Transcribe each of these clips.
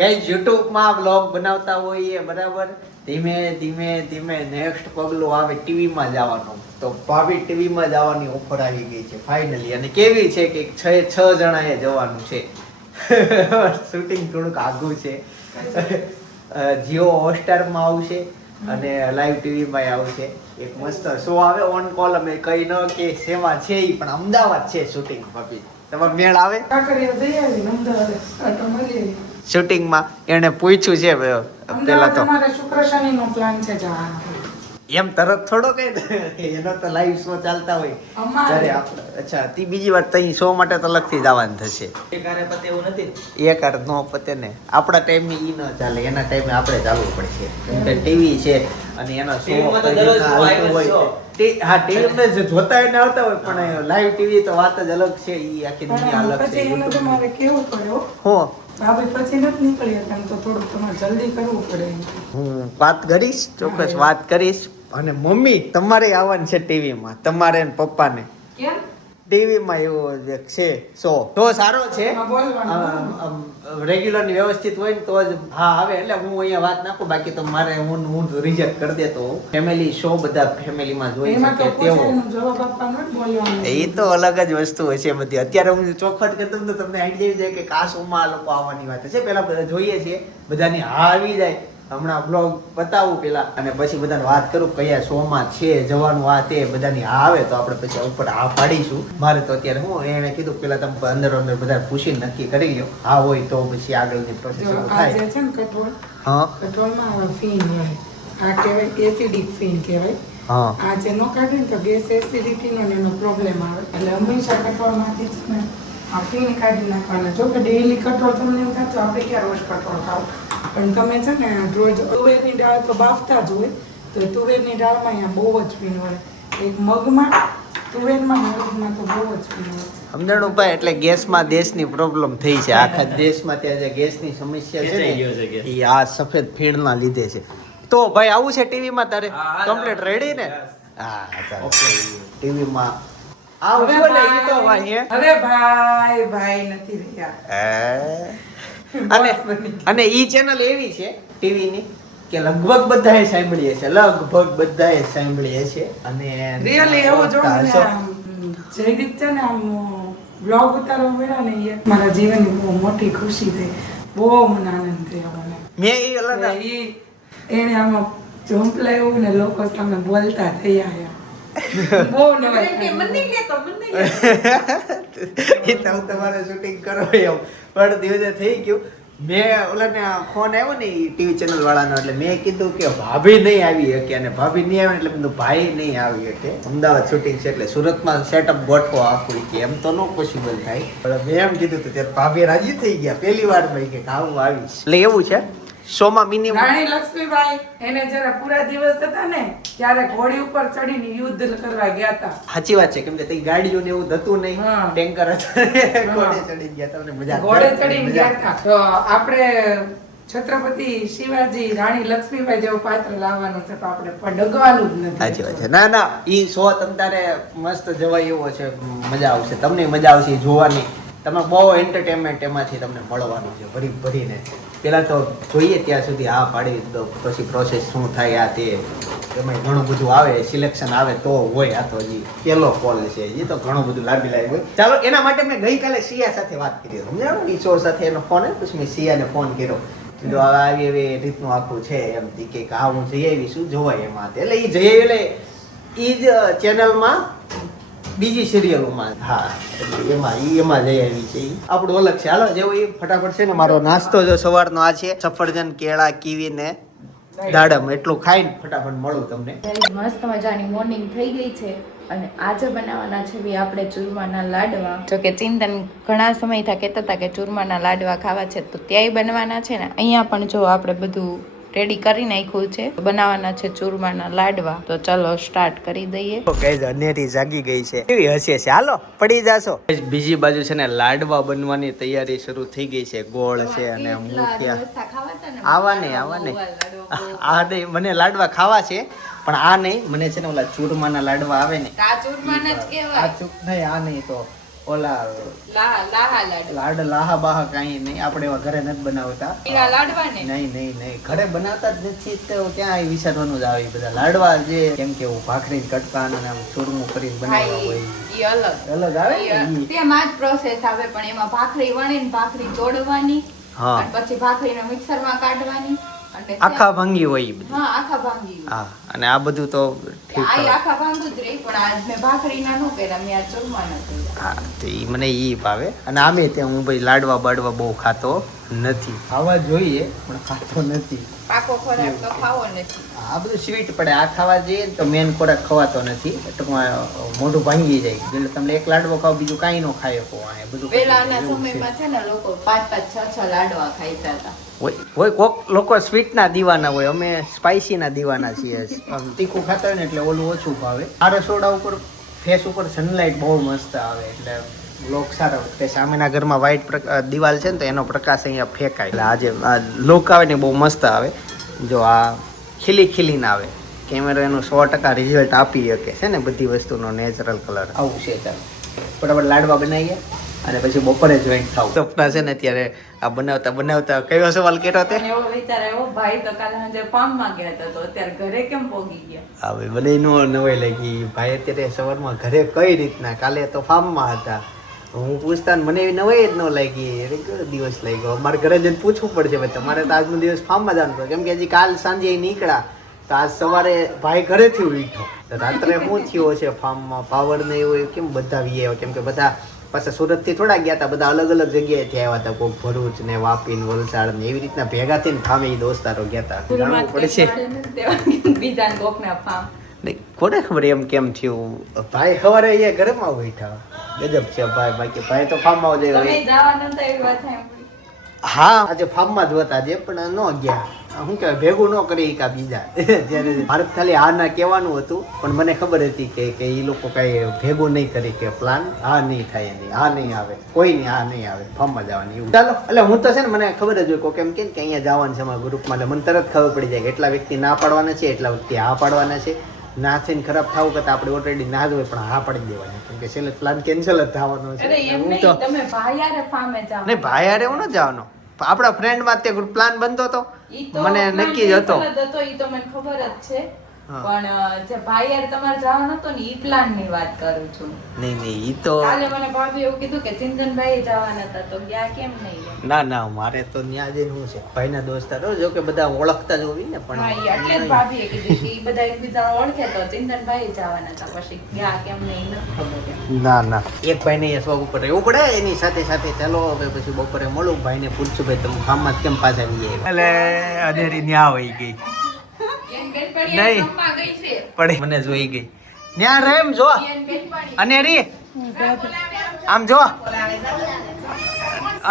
Guys YouTube માં vlog બનાવતા હોઈએ બરાબર, ધીમે ધીમે ધીમે નેક્સ્ટ પગલું આવે ટીવી માં જવાનું. તો ભાભી ટીવી માં જવાની ઓફર આવી ગઈ છે ફાઇનલી. અને કેવી છે કે 6 જણાએ જવાનું છે. શૂટિંગ થોડુંક આઘું છે. જીઓ હોટસ્ટાર માં આવશે અને લાઈવ ટીવી માં આવશે. એક મસ્ત શો આવે ઓન કોલ. અમે કઈ ન કે સેવા છે ઈ પણ અમદાવાદ છે શૂટિંગ. ભાભી તમારો મેળ આવે શૂટિંગમાં? એને પૂછ્યું છે પેલા તો શુક્ર શનિ નો પ્લાન છે જવાનો. એમ તરત થોડો કઈ એનો તો લાઈવ શો ચાલતા હોય ત્યારે આપણે. અચ્છા તી બીજી વાર તઈ શો માટે તો લગતી જવાનું થશે. એકારે પતે એવું નથી. એક નો પતે ને આપણા ટાઈમે ઈ ન ચાલે, એના ટાઈમે આપણે ચાલવું પડશે. કેમ કે ટીવી છે અને એનો શો TV માં તો દરરોજ આવતો હોય. હા ટીવી માં જોતા એને આવતા હોય પણ લાઈવ ટીવી તો વાત જ અલગ છે. ઈ આખી દુનિયા અલગ છે. પછી એને તમારે કેવું પડ્યો હું ભાભી પછી નથી નીકળી હતા તો થોડુંક તમારે જલ્દી કરવું પડે. હું વાત કરીશ, ચોક્કસ વાત કરીશ. અને મમ્મી તમારે આવવાનું છે ટીવી માં, તમારે ને પપ્પાને કેમ? ટીવી માં એવો એક છે શો. તો સારો છે રેગ્યુલર ની વ્યવસ્થિત હોય ને તો જ હા આવે. એટલે હું અહીંયા વાત નાખું, બાકી તો મારે હું રિજેક્ટ કરી દેતો. ફેમિલી શો બધા ફેમિલી માં જોઈ શકે તેવો. જવાબ આપવાનો જ બોલવાનો. એ તો અલગ જ વસ્તુ હશે બધી. અત્યારે હું ચોખવટ કરતો તો તમને આઈડિયા આવી જાય કે આ શોમાં આ લોકો આવવાની વાત છે. પેલા બધા જોઈએ છીએ, બધાની હા આવી જાય. હમણાં બ્લોગ બતાવું પેલા અને પછી બધાને વાત કરું કયા શોમાં છે જવાનું આ તે. બધાની હા આવે તો આપણે પછી ઉપર હા પાડીશું. મારે તો અત્યારે હું એને કીધું પેલા તમે અંદર બધા પૂછીને નક્કી કરી લ્યો. હા હોય તો પછી આગળની પ્રોસેસ જો આ થાય. જે છે ને કઠોળ, હા કઠોળમાં ફીન હોય. આ કહેવાય એસિડિક ફીન કહેવાય. હા આ જે નો કાઢે ને તો ગેસ એસિડિટી નો ને એનો પ્રોબ્લેમ આવે. એટલે હંમેશા કઠોળમાંથી છે ને આ ફીન કાઢી નાખવાના. જો કે ડેઈલી કઠોળ તમને એમ થાય તો આપણે ક્યાં રોજ કઠોળ ખાવ, પણ તમે છે ને રોજ તુવેરની દાળ તો બાફતા જ હોય તો તુવેરની દાળમાં અહીંયા બહુ જ ફીન હોય. એક મગમાં તુવેરમાં મગમાં તો બહુ જ ફીન હોય. સમજાણું ભાઈ. એટલે ગેસમાં દેશની પ્રોબ્લેમ થઈ છે આખા દેશમાં. ત્યાં જે ગેસની સમસ્યા છે ખેંચાઈ ગયો છે ને એ આ સફેદ ફીણના લીધે છે. તો ભાઈ આવું છે ટીવી માં તારે? કમ્પ્લીટ રેડી ને? હા ચાલો ટીવી માં આવું હવે ને ઈ તો ભાઈ હવે ભાઈ નથી રહ્યા. અને ઈ ચેનલ એવી છે ટીવી ની કે લગભગ બધાએ સાંભળીએ છે. લગભગ બધાએ સાંભળીએ છે. અને રિયલી એવું જો મને જયદીપ છે ને આમ બ્લોગ ઉતારવા મળ્યા ને એ મારા જીવનની બહુ મોટી ખુશી થઈ. બહુ મને આનંદ થયો. મને મેં ઈ અલગ એને આમાં ઝૂંપલાયું ને લોકો સામે બોલતા થઈ આવ્યા. બહુ નવાઈ તમારે શૂટિંગ કરો એમ પણ દિવસે થઈ ગયું. મેં ઓલાને ફોન આવ્યો ને ટીવી ચેનલ વાળાનો, એટલે મેં કીધું કે ભાભી નહીં આવી શકે. અને ભાભી નહીં આવે એટલે કીધું ભાઈ નહીં આવી શકે. અમદાવાદ શૂટિંગ છે એટલે સુરતમાં સેટઅપ ગોઠવો આખું કે એમ તો નો પોસિબલ થાય. પણ મેં એમ કીધું તો ત્યારે ભાભી રાજી થઈ ગયા પહેલી વાર ભાઈ કે આવું આવીશ. એટલે એવું છે શોમાં મિનિમમ રાણી લક્ષ્મીબાઈ એને જરા પૂરા દિવસ હતા ને ત્યારે ઘોડી ઉપર ચડીને યુદ્ધ કરવા ગયા હતા. સાચી વાત છે. કેમ કે તઈ ગાડીઓ ને એવું થતું નહીં, ટેન્કર હતા, ઘોડે ચડી ગયા. તમને મજા ઘોડે ચડીને ગયા હતા. તો આપણે છત્રપતિ શિવાજી રાણી લક્ષ્મીબાઈ જેવું પાત્ર લાવવાનું છે તો આપણે પણ ડગવાનું જ નથી. સાચી વાત છે. ના ના ઈ શો તમ તારે મસ્ત જવાય એવો છે. મજા આવશે, તમને મજા આવશે જોવાની. તમે બહુ એન્ટરટેનમેન્ટ એમાંથી તમને મળવાનું છે ભરી ભરીને. પેલા તો જોઈએ ત્યાં સુધી હા પાડી દો, પછી પ્રોસેસ શું થાય આ તે એમાં ઘણું બધું આવે, સિલેક્શન આવે તો હોય. આ તો હજી પેલો કોલ છે, હજી તો ઘણું બધું લાંબી લાવી હોય. ચાલો એના માટે મેં ગઈકાલે સિયા સાથે વાત કરી. સમજાણું ઈ શો સાથે એનો ફોન આવ્યો, પછી મેં સિયાને ફોન કર્યો. કીધું આવી એવી રીતનું આખું છે એમ. કે હા હું જઈ આવી શું જોવાય એમાં. એટલે એ જઈ આવી એટલે એ જ ચેનલમાં બીજી સિરિયલોમાં. હા એટલે એમાં જઈ આવી છે. આપણું અલગ છે. હાલો જેવું એ ફટાફટ છે ને મારો નાસ્તો જો સવારનો આ છે સફરજન, કેળા, કીવી ને દાડમ. એટલું ખાઈને ફટાફટ મળું તમને. મસ્ત મજાની મોર્નિંગ થઈ ગઈ છે અને આજે બનાવવાના છે બી આપણે ચૂરમાના લાડવા. જો કે ચિંતન ઘણા સમયથી કહેતા હતા કે ચૂરમાના લાડવા ખાવા છે તો ત્યાંય બનવાના છે ને અહીંયા પણ જો આપણે બધું રેડી કરી નાખ્યું છે. બનાવવાના છે ચૂરમાના લાડવા. તો ચલો સ્ટાર્ટ કરી દઈએ. ગાઈઝ અનેરી જાગી ગઈ છે. કેવી હસે છે. હાલો પડી જાશો. બીજી બાજુ છે ને લાડવા બનવાની તૈયારી શરૂ થઈ ગઈ છે. ગોળ છે અને મુઠિયા. આવા નહીં આ નહીં. મને લાડવા ખાવા છે પણ આ નહીં. મને છે ને ઓલા ચૂરમાના લાડવા આવે ને આ ચૂરમાના જ કહેવાય. નહીં આ નહીં તો ઓલા લાહા લાડવા લાહા બાહા કાંઈ નહીં, આપણે એવા ઘરે નથી બનાવતા. ઈના લાડવા ને નહીં ઘરે બનાવતા જ નથી તો ક્યાં આવી વિચારવાનું જ આવે ઈ બધા લાડવા જે કેમ કે ભાખરી કટકા અને આમ ચૂરમું કરીને બનાવવા હોય ઈ અલગ અલગ આવે ને ઈ. તેમાં જ પ્રોસેસ આવે પણ એમાં ભાખરી વણીને ભાખરી ચોડવાની હા અને પછી ભાખરીને મિક્સરમાં કાઢવાની અને આખા ભાંગી હોય ઈ બધી. હા આખા ભાંગી હા અને આ બધું તો ઠીક આ આવે. આખા ભાંગું જ રહી પણ આજ મેં ભાખરીના નો કર્યા મેં આ ચૂરમાના કર્યા હા તો ઈ મને ઈ ભાવે અને આમે ત્યાં હું ભાઈ લાડવા બાડવા બહુ ખાતો નથી. ખાવા જોઈએ પણ ખાતો નથી. પાકો ખોરાક તો ખાવો નથી. આ બધું સ્વીટ પડે આ ખાવા જઈએ ને તો મેન ખોરાક ખવાતો નથી. ટૂંકમાં મોઢું ભાંગી જાય એટલે તમે એક લાડવો ખાવ બીજું કાંઈ ન ખાઈ શકો. આ બધું પહેલાના એવું છે. સમયમાં છે ને લોકો 5-5, 6-6 લાડવા ખાઈતા હતા. હોય કોક લોકો સ્વીટના દીવાના હોય, અમે સ્પાઇસીના દીવાના છીએ. આમ તીખું ખાતા હોય ને એટલે ઓલું ઓછું ભાવે. આ રસોડા ઉપર ફેસ ઉપર સનલાઇટ બહુ મસ્ત આવે એટલે લોક સારા કે સામેના ઘરમાં વ્હાઈટ દિવાલ છે ને તો એનો પ્રકાશ અહીંયા ફેંકાય એટલે આજે આ લુક આવે ને બહુ મસ્ત આવે. જો આ ખીલીને આવે કેમેરા એનું 100% રિઝલ્ટ આપી શકે છે ને બધી વસ્તુનો નેચરલ કલર આવું છે. ચાલો ફટાફટ લાડવા બનાવીએ અને પછી બપોરે જોઈન્ટ ખાવું. સપના છે ને અત્યારે આ બનાવતા કયો સવાલ કર્યો તે? મને એવો વિચાર આવ્યો ભાઈ તો કાલે સાંજે ફાર્મમાં ગયા હતા તો અત્યારે ઘરે કેમ પોગી ગયા? હવે મને નવાઈ લાગી ભાઈ અત્યારે સવારમાં ઘરે કઈ રીતના, કાલે તો ફાર્મમાં હતા. હું પૂછતા ને મને એવી નવાઈ જ ન લાગી. અરે કેવો દિવસ લાગ્યો, મારે ઘરે જઈને પૂછવું પડશે ભાઈ તમારે તો આજનો દિવસ ફાર્મમાં જવાનું પડે કેમ કે હજી કાલ સાંજે નીકળ્યા તો આજ સવારે ભાઈ ઘરેથી ઉઠ્યો. રાત્રે શું થયો છે ફાર્મમાં પાવર ને એવું કેમ બધા વી આવ્યા કેમ કે બધા પાછા સુરતથી થોડા ગયા હતા, બધા અલગ અલગ જગ્યાએથી આવ્યા હતા. કોઈક ભરૂચ ને વાપી ને વલસાડ ને એવી રીતના ભેગા થઈને ફામે દોસ્તારો ગયા હતા. જાણવું પડશે બીજા કોકના ફાર્મ નહીં કોને ખબર એમ કેમ થયું. ભાઈ સવારે અહીંયા ઘરમાં બેઠા ગજબ છે ભાઈ. બાકી ભાઈ તો ફાર્મમાં જ તમે જવાના હતા એવી વાત સાંભળી. હા આજે ફાર્મમાં જ હતા જે પણ ન ગયા. શું કહેવાય ભેગું ન કરી કા બીજા જ્યારે મારે ખાલી હા ના કહેવાનું હતું પણ મને ખબર હતી કે એ લોકો કઈ ભેગું નહીં કરી કે પ્લાન હા નહીં થાય નહીં, હા નહીં આવે કોઈ નહીં, હા નહીં આવે ફાર્મમાં જવાની એવું. ચાલો એટલે હું તો છે ને મને ખબર જ હોય કોઈ કેમ કે અહીંયા જવાનું છે અમારા ગ્રુપમાં એટલે મને તરત ખબર પડી જાય કે એટલા વ્યક્તિ ના પાડવાના છે એટલા વ્યક્તિ હા પાડવાના છે. ના થઈને ખરાબ થવું કરતા આપણે ઓલરેડી ના જ હોય પણ હા પાડી દેવાની કેમ કે છેલ્લે પ્લાન કેન્સલ જ થવાનો છે. અરે એમ હું તો નહીં તમે ભાઈ યારે ફાર્મે જાવ નહીં ભાઈ યાર એવું ન જવાનો આપણા ફ્રેન્ડમાં તે પ્લાન બનતો હતો ઈ તો મને નક્કી જ હતો. ઈ તો મને ખબર જ છે હા. પણ જે ભાઈ યાર તમારે જવાનો હતો ને ઈ પ્લાન ની વાત કરું છું. નહીં ઈ તો કાલે મને ભાભી એવું કીધું કે ચિંતનભાઈ જવાના હતા તો ગયા કેમ નહીં? ના મારે તો ન્યા જઈને શું છે ભાઈના દોસ્તારો જો કે બધા ઓળખતા જ હોવી ને હા ઈ એટલે જ પણ ભાભીએ કીધું કે ઈ બધા એકબીજાને ઓળખે તો ચિંતનભાઈ જવાના હતા પછી ગયા કેમ નહીં નથી ખબર એમ. ના એક ભાઈને એ સ્વાગ ઉપર રહેવું પડે એની સાથે ચાલો હવે પછી બપોરે મળું ભાઈને પૂછશું ભાઈ તમે ગામમાં કેમ પાછા આવી એટલે અનેરી ન્યા વહી ગઈ એન બેનપણી નહીં. રમવા ગઈ છે. પડે મને જોઈ ગઈ ન્યા રેમ જો એન બેનપણી અનેરી આમ જો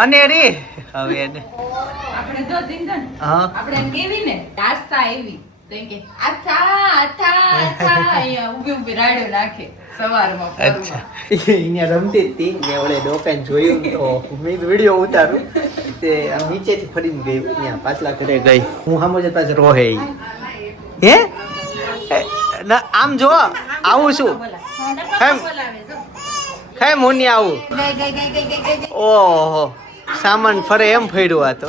અનેરી હવે એને આપણે જો ચિંતન હા આપણે એમ કેવી ને નાસ્તા આવી તો એમ કે આથા અહીંયા ઊભી રાડ્યો નાખે સવારમાં અચ્છા અહીંયા રમતી જ હતી મેં ઓલે ડોકાઈને જોયું ને તો મેં વિડીયો ઉતારું તે આમ નીચેથી ફરીને ગઈ ત્યાં પાછલા ઘરે ગઈ હું સામે જતા જ રોહે ઈ. હે ના આમ જો આવું છું કેમ હું નહીં આવું ઓહો સામાન ફરે એમ ફર્યું આ તો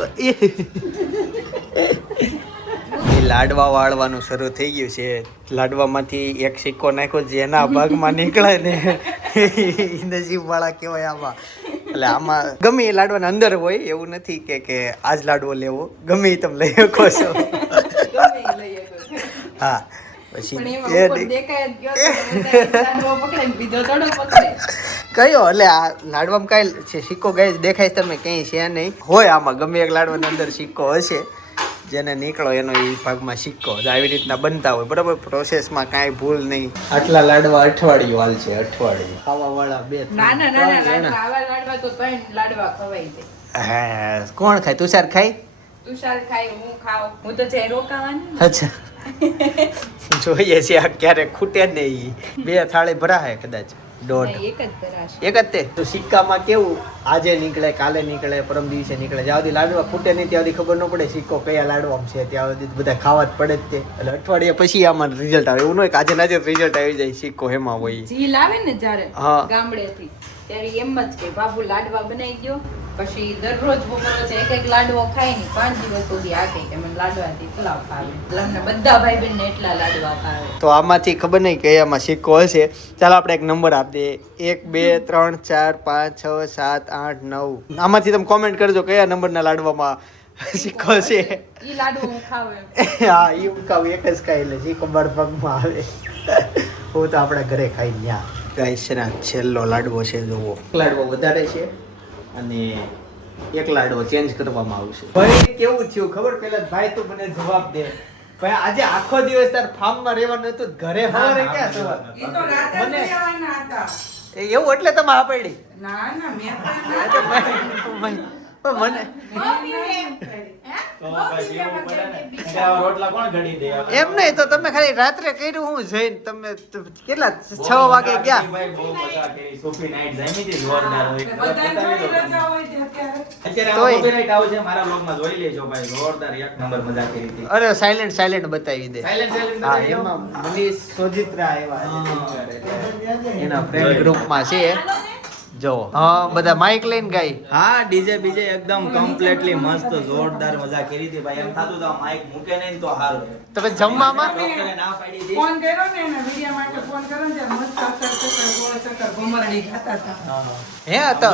લાડવા વાળવાનું શરૂ થઈ ગયું છે. લાડવામાંથી એક સિક્કો નાખ્યો જેના ભાગમાં નીકળે ને નજીબ વાળા કહેવાય આમાં. એટલે આમાં ગમે એ લાડવાના અંદર હોય એવું નથી કે આ જ લાડવો લેવો ગમે એ તમે લઈ શકો છો. હા પછી કયો એટલે આ લાડવામાં કાંઈ છે સિક્કો ગઈ દેખાય તમે ક્યાંય છે નહીં હોય આમાં ગમે એક લાડવાના અંદર સિક્કો હશે જેને નીકળો એનો એ ભાગમાં સિક્કો આવી રીતના બનતા હોય બરાબર. પ્રોસેસમાં કાંઈ ભૂલ નહીં. આટલા લાડવા અઠવાડિયું હાલ છે અઠવાડિયું ખાવા વાળા બે નાના લાડવા આવા લાડવા તો 3 લાડવા ખવાઈ જાય. હા કોણ ખાય તુષાર ખાય? તુષાર ખાય હું ખાવ હું તો જે રોકાવાની. અચ્છા જોઈએ છે આ ક્યારેક ખૂટે નહીં. 2 થાળી ભરાય કદાચ દોઢ એક જ ભરાશે. એક જ તે તો સિક્કામાં કેવું આજે નીકળે કાલે નીકળે પરમ દિવસે નીકળે જ્યાં સુધી લાડવા ખૂટે નહીં ત્યાં સુધી ખબર ન પડે સિક્કો કયા લાડવામાં છે ત્યાં સુધી બધા ખાવા જ પડે જ તે એટલે અઠવાડિયા પછી આમાં રિઝલ્ટ આવે એવું ન હોય કે આજે નાજે રિઝલ્ટ આવી જાય સિક્કો એમાં હોય જી લાવે ને જ્યારે હા. ગામડેથી ત્યારે એમ જ કે બાબુ લાડવા બનાવી દો. પછી દરરોજ બપોરે એક લાડવો ખાય ને 5 દિવસ સુધી આ કે મને લાડવાથી એટલા ભાવે. એટલે અમને બધા ભાઈ બહેનને એટલા લાડવા ભાવે. તો આમાંથી ખબર નહીં કયામાં સિક્કો હશે. ચાલો આપણે એક નંબર આપી દઈએ, 1 2 3 4 5 6 7 8 9. આમાંથી તમે કોમેન્ટ કરજો કયા નંબરના લાડવામાં સિક્કો છે. ઈ લાડવો હું ખાવ એમ. હા એ ઉકાવું એક જ ખાઈ લે સિક્કો મારા પગમાં આવે. હું તો આપણા ઘરે ખાઈ ન્યા. ગાઈસ છે ને છેલ્લો લાડવો છે જોવો. લાડવો વધારે છે અને એક લાડવો ચેન્જ કરવામાં આવશે. ભાઈ કેવું થયું ખબર? પેલા ભાઈ તું મને જવાબ દે. ભાઈ આજે આખો દિવસ તાર ફાર્મમાં રહેવાનું હતું, ઘરે હવારે ક્યાં સવાર? ઈ તો રાતે જ રહેવાના હતા. એવું એટલે તમે આ પડી? ના ના મેં પણ ના રોટલા કોણ ઘડી દે? એમ નહીં તો તમે ખાલી રાત્રે કર્યું હું જઈને તમે કેટલા 6 વાગે ગયા? ભાઈ બહુ મજા કરી. સોફી નાઈટ જામી હતી જોરદાર હોય. બધાને થોડી રજા હોય છે અત્યારે. અત્યારે તોય. આ સોફી નાઈટ આવશે મારા વ્લોગમાં જોઈ લેજો ભાઈ. જોરદાર એક નંબર મજા કરી હતી. અરે સાયલેન્ટ બતાવી દે. સાયલેન્ટ હા એમાં મનીષ સોજિત્રા આવ્યા એના ફ્રેન્ડ ગ્રુપમાં છે જો. હા બધા માઇક લઈને ગાય. હા ડીજે બીજે એકદમ કમ્પ્લીટલી મસ્ત જોરદાર મજા કરી હતી ભાઈ. એમ થાતું તો માઈક મૂકે નહીં તો સારું. તમે જમવામાં ડોક્ટરે ના પાડી હતી. ફોન કર્યો ને એના વિડિયો માટે ફોન કર્યો ને ત્યારે મસ્ત અસર ગોળ ચક્કર ઘુમરડી ખાતા હતા. હે તો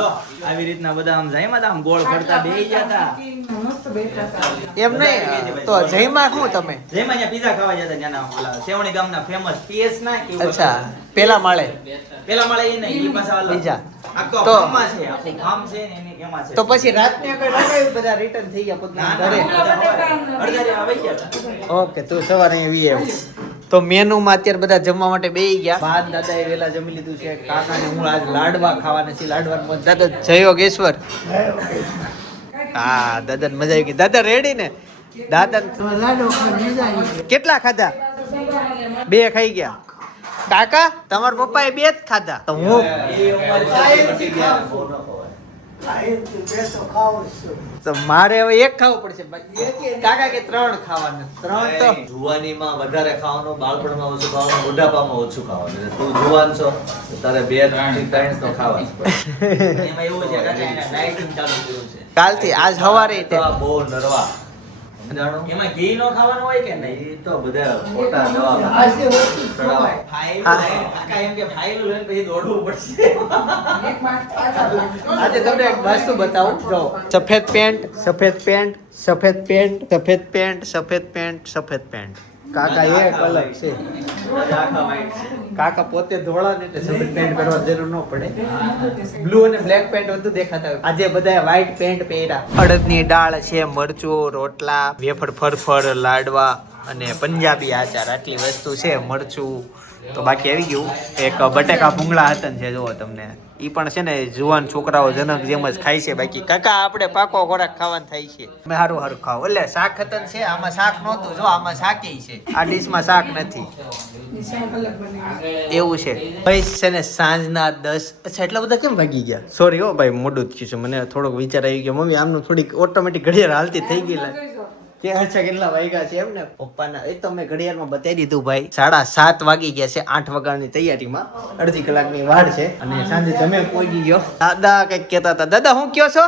આવી રીતના બધા આમ જાય આમ ગોળ ફરતા બેહી ગયા હતા. મસ્ત બેઠા હતા. એમ નહીં તો જઈમાં શું તમે? જેમાં અહીંયા પીઝા ખાવા જતા ત્યાંના ઓલા સેવણી ગામના ફેમસ પીએસ ના કે એવું અચ્છા પેલા માળે પેલા મળે એ નહીં, ઈ પાછા અલગ. બીજા. આખો તો- ગામમાં છે, આખું ગામ છે ને એમાં છે. તો પછી રાતને કઈ લગાવ્યું બધા રિટર્ન થઈ ગયા ના, પોતાના ના, ઘરે. બધા અડધારે આવી ગયા હતા. ઓકે તું સવારે અહીંયા વી આવ્યો. તો મેનુમાં અત્યારે બધા જમવા માટે બેહી ગયા. બાદ દાદાએ વેલા જમી લીધું છે. કાકાને હું આજ લાડવા ખાવાના છે. લાડવાનું દાદા જય યોગેશ્વર. હા દાદા મજા આવી ગઈ. દાદા રેડી ને? દાદા કેટલા ખાધા? 2 ખાઈ ગયા. કાકા તમારા પપ્પાએ 2 જ ખાધા. તો હું એ ઉંમર તો મારે હવે 1 ખાવું પડશે. કાકા કે 3 ખાવાના. 3 તો જુવાનીમાં વધારે ખાવાનું, બાળપણમાં ઓછું ખાવાનું, બુઢાપામાં ઓછું ખાવાનું. એટલે તું જુવાન છો તો તારે 2 થી 3 તો ખાવા જ પડે. એમાં એવું છે કાકા એને ડાયટિંગ ચાલુ કર્યું છે. કાલથી આજ સવારે તો આ બહુ નરવા જાણો એમાં ઘી નો ખાવાનું હોય કે નહીં? એ તો બધા ખોટા દવા ચડાવાય. ફાઇલ હા. કાકા એમ કે ફાઇલ લઈને પછી દોડવું પડશે. એક માસ પાછા આજે તમને એક વસ્તુ બતાવું. જો સફેદ પેન્ટ, સફેદ પેન્ટ, સફેદ પેન્ટ, સફેદ પેન્ટ, સફેદ પેન્ટ, સફેદ પેન્ટ. કાકા એક અલગ છે. બધા આખા white છે. કાકા પોતે ધોળા ને એટલે સફેદ પેન્ટ પહેરવા જરૂર ન પડે. બ્લુ અને બ્લેક પેન્ટ વધુ દેખાતા હોય. આજે બધાએ વ્હાઈટ પેન્ટ પહેર્યા. અડદની દાળ છે, મરચું, રોટલા, વેફર ફરફર, લાડવા અને પંજાબી આચાર. આટલી વસ્તુ છે. મરચું તો બાકી આવી ગયું. એક બટેકા ભૂંગળા હતા ને છે જુઓ તમને. ઈ પણ છે ને જુવાન છોકરાઓ જનક જેમ જ ખાય છે. બાકી કાકા આપણે પાકો ખોરાક ખાવાનું થાય છે. અમે સારું સારું ખાવ. એટલે શાક હતું છે. આમાં શાક નહોતું. જો આમાં શાકે છે. આ ડીશમાં શાક નથી. નિશાન અલગ બને. એવું છે ભાઈ. છે ને સાંજના 10. અચ્છા એટલા બધા કેમ ભાગી ગયા? સોરી હો ભાઈ મોઢું જ થયું છે. મને થોડોક વિચાર આવી ગયો મમ્મી આમનું થોડીક ઓટોમેટિક ઘડિયાળ હાલતી થઈ ગઈ લાગે. કે અચ્છા કેટલા વાગ્યા છે એમ ને પપ્પાના. એ તો મેં ઘડિયાળમાં બતાવી દીધું ભાઈ. 7:30 વાગી ગયા છે. 8 વાગ્યાની તૈયારીમાં અડધી કલાકની વાડ છે. અને સાંજે જમે પહોંચી ગયો. દાદા કઈક કેતા હતા. દાદા હું કયો છો?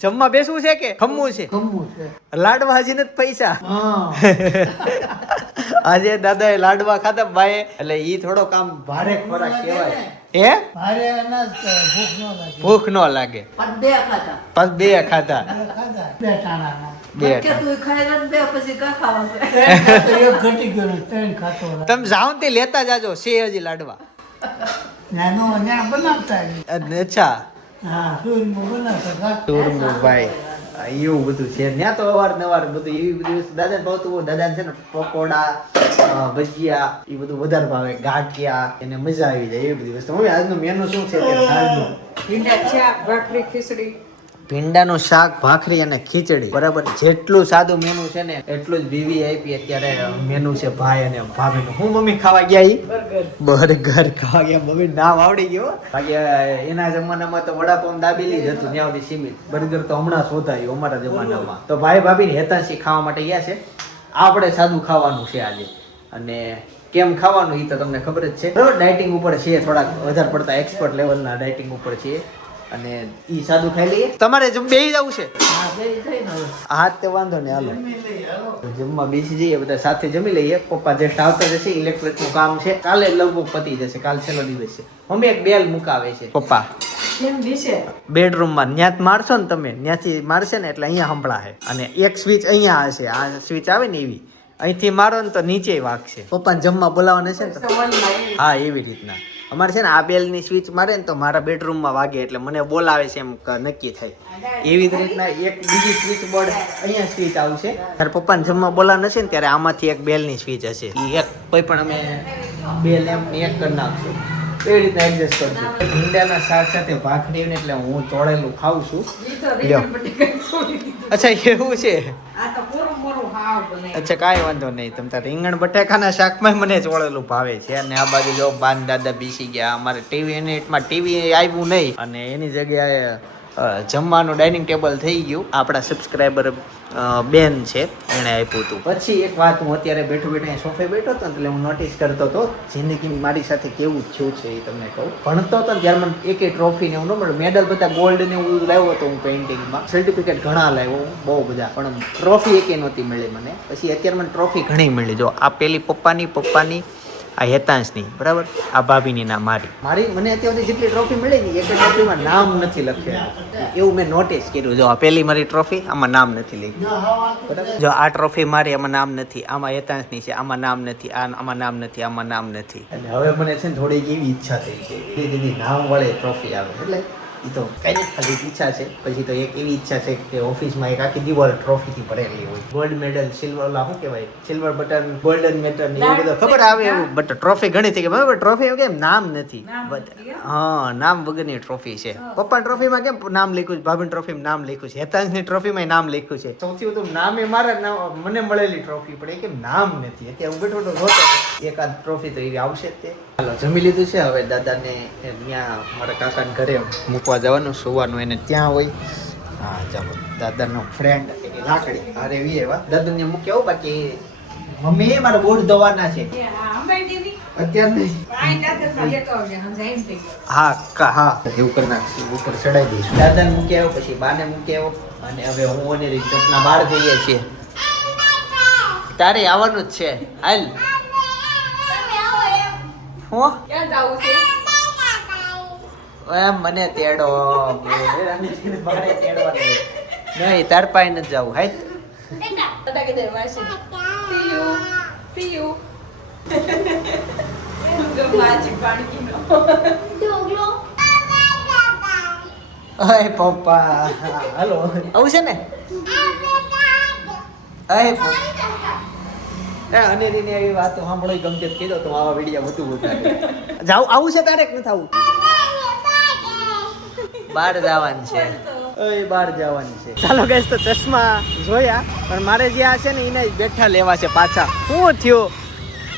જમવા બેસવું છે કે ખમવું છે? લાડવા હજી નથી પૈસા. આજે દાદાએ લાડવા ખાધા બાએ. એટલે ઈ થોડો કામ ભારે ખોરાક કહેવાય. હે ભૂખ ન લાગે. પાછ 2 ખાધા. 2 તમે જાઓ તે લેતા જાજો. છે હજી લાડવા. અચ્છા ચૂરમું ભાઈ એવું બધું છે. ત્યાં તો અવારનવાર બધું એવી બધી વસ્તુ દાદાને ભાવતું હોય. દાદાને છે ને પકોડા, ભજીયા એ બધું વધારે ભાવે. ગાંઠિયા એને મજા આવી જાય એવી બધી વસ્તુ. હવે આજનું મેનુ શું છે કે સાંજનું ભીંડા શાક ભાખરી ખીચડી. ભીંડાનું શાક, ભાખરી અને ખીચડી. બરાબર. જેટલું સાદું મેનુ છે ને એટલું જ વીવીઆઈપી અત્યારે મેનુ છે ભાઈ અને ભાભીનું. હું મમ્મી ખાવા ગયા ઈ બર્ગર ખાવા ગયા. મમ્મી નામ આવડી ગયો. બાકી એના જમાનામાં તો વડાપાવ દાબેલી જ હતું ત્યાં સુધી સીમિત. બર્ગર તો હમણાં શોધાયું અમારા જમાનામાં. તો ભાઈ ભાભી હેતાશી ખાવા માટે ગયા છે. આપણે સાદું ખાવાનું છે આજે. અને કેમ ખાવાનું એ તો તમને ખબર જ છે બરાબર. ડાયટિંગ ઉપર છે, થોડાક વધારે પડતા એક્સપર્ટ લેવલના ડાયટિંગ ઉપર છીએ અને ઈ સાદું ખાઈ લઈએ. તમારે બેસી જવું છે? હા તે વાંધો નહીં, હાલો જમવા બેસી જઈએ, બધા સાથે જમી લઈએ. પપ્પા જસ્ટ આવતા જશે, ઇલેક્ટ્રિકનું કામ છે, કાલે લગભગ પતી જશે, કાલ છેલ્લો દિવસ છે. મમ્મી એક બેલ મુકાવે છે પપ્પા કેમ દિશે બેડરૂમમાં. ત્યાં મારશો ને તમે, ત્યાંથી મારશે ને એટલે અહીંયા સંભળાશે અને એક સ્વિચ અહીંયા હશે, આ સ્વિચ આવે ને એવી અહીંથી મારો ને તો નીચે વાગશે. પપ્પાને જમવા બોલાવવાના છે ને તો હા એવી રીતના અમારે છે ને આ બેલની સ્વિચ મારે ને તો મારા બેડરૂમમાં વાગે એટલે મને બોલાવે છે એમ નક્કી થાય. એવી જ રીતના એક બીજી સ્વિચ બોર્ડ અહીંયા સ્વિચ આવશે. ત્યારે પપ્પાને જમવા બોલાવવાના છે ને ત્યારે આમાંથી એક બેલની સ્વિચ હશે, એ એક કોઈ પણ અમે બે લેમ્પની એક કરી નાખશું, એવી રીતના એડજસ્ટ કરશું. ભીંડાના શાક સાથે ભાખરી ને એટલે હું ચોળેલું ખાઉં છું. લ્યો. અચ્છા એવું છે? અચ્છા કાંઈ વાંધો નહીં, તમ તારે રીંગણ બટાકાના શાકમાં મને ચોળેલું ભાવે છે. અને આ બાજુ જો બાન દાદા બેસી ગયા. અમારે ટીવી યુનિટમાં ટીવી આવ્યું નહીં અને એની જગ્યાએ જમવાનું ડાઇનિંગ ટેબલ થઈ ગયું. આપણા સબસ્ક્રાઈબર બેન છે એણે આપ્યું હતું. પછી એક વાત, હું અત્યારે બેઠો બેઠો સોફે બેઠો હતો ને એટલે હું નોટિસ કરતો હતો જિંદગી મારી સાથે કેવું થયું છે એ તમને કહું. ભણતો હતો ને ત્યારે મને એકે ટ્રોફી ને એવું ન મળે. મેડલ બધા ગોલ્ડ ને એવું લાવ્યો હતો હું પેઇન્ટિંગમાં, સર્ટિફિકેટ ઘણા લાવ્યો બહુ બધા, પણ ટ્રોફી એકે નહોતી મળી મને. પછી અત્યારે મને ટ્રોફી ઘણી મળી. જો આ પેલી પપ્પાની આ હેતાંશની બરાબર, આ ભાભીની ના મારી મને અત્યાર સુધી જેટલી ટ્રોફી મળી ને એક ટ્રોફીમાં નામ નથી લખેલું, એવું મેં નોટિસ કર્યું. જો આ પેલી મારી ટ્રોફી, આમાં નામ નથી લખ્યું બરાબર. જો આ ટ્રોફી મારી, આમાં નામ નથી. આમાં હેતાંશની છે, આમાં નામ નથી. આમાં નામ નથી, આમાં નામ નથી. અને હવે મને છે ને થોડીક એવી ઈચ્છા થઈ છે કે નામ વડે ટ્રોફી આવે એટલે એ તો કઈ નથી, ખાલી ઈચ્છા છે. પછી તો એક એવી ઈચ્છા છે કે ઓફિસમાં એક આખી દિવાલ ટ્રોફીથી ભરેલી હોય, ગોલ્ડ મેડલ, સિલ્વર, ઓલા શું કહેવાય, સિલ્વર બટન, ગોલ્ડન મેડલ ને એવું બધું ખબર આવે એવું. બટ ટ્રોફી ઘણી થઈ ગઈ બરાબર. ટ્રોફી એવું કેમ નામ નથી, હા નામ વગરની ટ્રોફી છે. પપ્પા ટ્રોફીમાં કેમ નામ લખ્યું છે, ભાભીની ટ્રોફીમાં નામ લખ્યું છે, હેતાંશની ટ્રોફીમાં નામ લખ્યું છે. સૌથી વધુ નામે મારા મને મળેલી ટ્રોફી પણ એ કેમ નામ નથી. અત્યારે હું બેઠો જોતો એકાદ ટ્રોફી તો એવી આવશે જ તે. હાલો જમી લીધું છે, હવે દાદાને ત્યાં મારા કાકાને ઘરે મૂકવા જવાનું, સુવાનું એને ત્યાં હોય. હા ચાલો, દાદાનો ફ્રેન્ડ લાકડી અરે વી એવા દાદાને મૂક્યા આવું. બાકી મમ્મી મારા બોર્ડ ધોવાના છે અત્યારે નહીં. હા એવું કરી નાખશું, ઉપર ચડાવી દઈશું. દાદાને મૂકી આવ્યો, પછી બાને મૂકી આવ્યો અને હવે હું અને રીતના બહાર જઈએ છીએ. તારે આવવાનું જ છે, હાલ. હું એમ મને તેડો નહીં, તાર પાસે નથી જવું. હાય અય પપ્પા હાલો આવું છે ને. અય અનેરીને એવી વાતો સાંભળો ગમતે કીધો તો આવા વિડીયો વધુ ઉતારે. જાવ આવું છે તારે નથી આવું? બહાર જવાનું છે, ઓય બહાર જવાનું છે. ચાલો ગેસ તો ચશ્મા જોયા પણ મારે જે આ છે ને એને બેઠા લેવા છે પાછા. શું થયું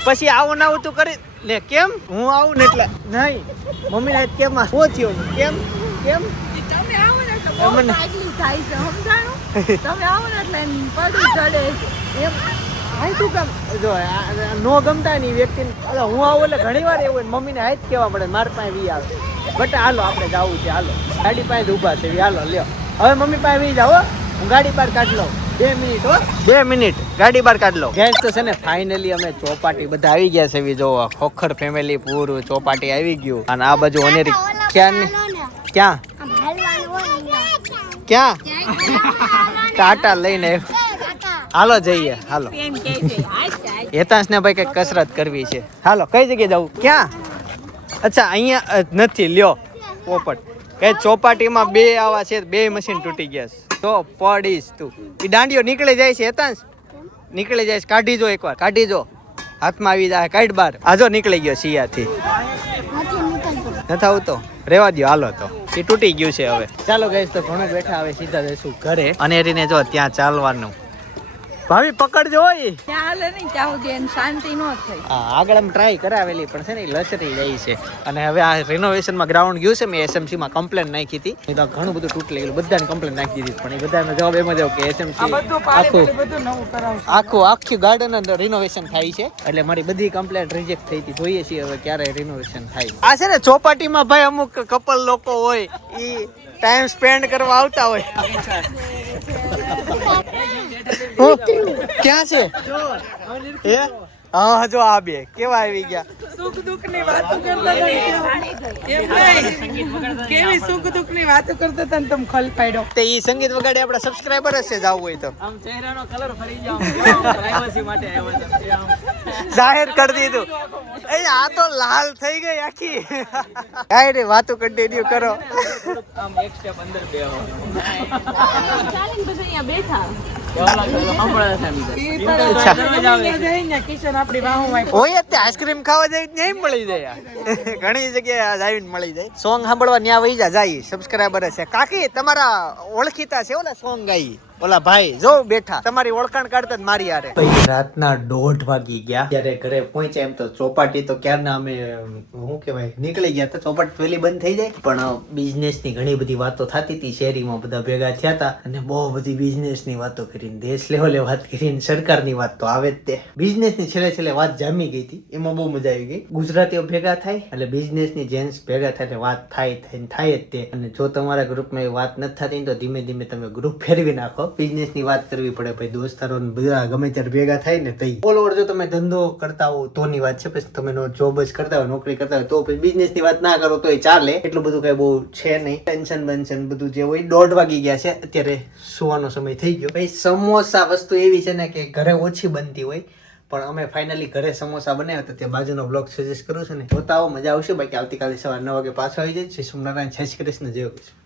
પછી આવું ના આવું તું કરી લે? કેમ હું આવું ને એટલે નહીં મમ્મી ને કેમ શું થયું કેમ કેમ તમે આવો ને તો બહુ સાઈડલી થાય છે, સમજાણું? તમે આવો ને એટલે પડી ચડે એમ. હાય તું કામ જો નો ગમતા ની વ્યક્તિને હું આવું એટલે ઘણી વાર એવું મમ્મીને હાય જ કહેવા પડે મારા પાસે વી આવે. બટ હાલો આપણે જવું છે, હાલો ગાડી પાસે ઊભા છે, હાલો લ્યો હવે મમ્મી પાસે વી જાઓ. હું ગાડી બહાર કાઢ લઉં 2 મિનિટ. હો 2 મિનિટ ગાડી બહાર કાઢ લો. ગેસ તો છે ને ફાઇનલી અમે ચોપાટી બધા આવી ગયા છે. એવી જો ખોખર ફેમિલી પૂરું ચોપાટી આવી ગયું. અને આ બાજુ અનેરી ક્યાં ક્યાં ક્યાં ટાટા લઈને હાલો જઈએ. હાલો હેતાંશ ને ભાઈ કઈક કસરત કરવી છે. હાલો કઈ જગ્યાએ જવું? ક્યાં? અચ્છા અહીંયા નથી, લ્યો પોપટ કઈ ચોપાટીમાં 2 આવા છે, 2 મશીન તૂટી ગયા છે. તો પડીશ તું. એ દાંડીઓ નીકળી જાય છે હેતાંશ, નીકળી જાય છે. કાઢી જો એકવાર, કાઢી જો, હાથમાં આવી જાય. કાઢ બાર. આજો નીકળી ગયો સિયાથી. નથી આવતો, રેવા દો. હાલો તો એ તૂટી ગયું છે હવે. ચાલો ગઈશ તો ઘણું બેઠા, હવે સીધા જઈશું ઘરે. અને રીને જો ત્યાં ચાલવાનું ભાભી પકડજો હોય ત્યાં હાલે નહીં ત્યાં સુધી એને શાંતિ ન થઈ. આગળ આમ ટ્રાય કરાવેલી પણ છે ને લસરી જાય છે. અને હવે આ રિનોવેશનમાં ગ્રાઉન્ડ ગયું છે, મેં એસએમસી માં કમ્પ્લેન નાખી હતી. એ તો ઘણું બધું તૂટી ગયેલું, બધાને કમ્પ્લેન નાખી દીધી, પણ એ બધાનો જવાબ એમ જ આવ્યો કે એસએમસી આખું ગાર્ડન રિનોવેશન થાય છે. એટલે મારી બધી કમ્પ્લેન રિજેક્ટ થઈ હતી. જોઈએ છીએ હવે ક્યારે રિનોવેશન થાય. આ છે ને ચોપાટીમાં ભાઈ અમુક કપલ લોકો હોય ઈ ટાઈમ સ્પેન્ડ કરવા આવતા હોય. ક્યાં છે એ? હા જો આ બે કેવા આવી ગયા. સુખ દુઃખ ની વાતો કરતા હતા. કેવી સુખ દુઃખ ની વાતો કરતા હતા ને તમે ખલ પાડ્યો. તે ઈ સંગીત વગાડે આપડા સબસ્ક્રાઇબર હશે જાવ હોય તો આમ ચહેરાનો કલર ફરી જાવ પ્રાઇવસી માટે આવ્યા છે આમ જાહેર કરી દીધું. એ આ તો લાલ થઈ ગઈ આખી. કાઈ રે વાતો કન્ટિન્યુ કરો. આમ એક સ્ટેપ અંદર બેહવાનું ચાલીને પછી અહીંયા બેઠા. કિશન આપડી વાહો હોય તે આઈસ્ક્રીમ ખાવા જાય નહીં મળી જાય. ઘણી જગ્યાએ આવીને મળી જાય. સોંગ સાંભળવા ન્યા વહી જાય સબસ્ક્રાઇબર છે. કાકી તમારા ઓળખીતા છે ઓલા સોંગ ગાઈ ઓલા ભાઈ જો બેઠા તમારી ઓળખાણ કાઢતા મારી યારે. રાતના 1:30 વાગી ગયા ત્યારે ઘરે પહોંચ્યા. એમ તો ચોપાટી તો ક્યારના અમે શું કહેવાય નીકળી ગયા હતા. ચોપાટી પેલી બંધ થઈ જાય પણ બિઝનેસ ની ઘણી બધી વાતો થતી હતી. શેરીમાં બધા ભેગા થયા હતા અને બહુ બધી બિઝનેસ ની વાતો કરીને દેશ લેવલે વાત કરીને સરકારની વાત તો આવે જ તે. બિઝનેસ ની છેલ્લે વાત જામી ગઈ હતી. એમાં બહુ મજા આવી ગઈ. ગુજરાતીઓ ભેગા થાય એટલે બિઝનેસ ની જેન્ટ્સ ભેગા થાય એટલે વાત થાય જ તે. અને જો તમારા ગ્રુપમાં એ વાત નથી થતી તો ધીમે ધીમે તમે ગ્રુપ ફેરવી નાખો. બિઝનેસ ની વાત કરવી પડે ભાઈ. દોસ્તારો બધા ગમે ત્યારે ભેગા થાય ને તઈ. ઓલ ઓવર જો તમે ધંધો કરતા હો તો ની વાત છે. પછી તમે જોબ જ કરતા હોય નોકરી કરતા હોય તો પછી બિઝનેસ ની વાત ના કરો તો એ ચાલે. એટલું બધું કઈ બહુ છે નહીં. ટેન્શન બેન્શન બધું જે હોય. 1:30 વાગી ગયા છે અત્યારે સુવાનો સમય થઈ ગયો. ભાઈ સમોસા વસ્તુ એવી છે ને કે ઘરે ઓછી બનતી હોય પણ અમે ફાઇનલી ઘરે સમોસા બનાવ્યા હતા. ત્યાં બાજુનો બ્લોગ સજેસ્ટ કરું છું ને જોતા આવો મજા આવશે. બાકી આવતીકાલે સવારે 9 વાગે પાછો આવી જાય. શ્રી સોમનારાયણ જય શ્રી કૃષ્ણ જય કૃષ્ણ.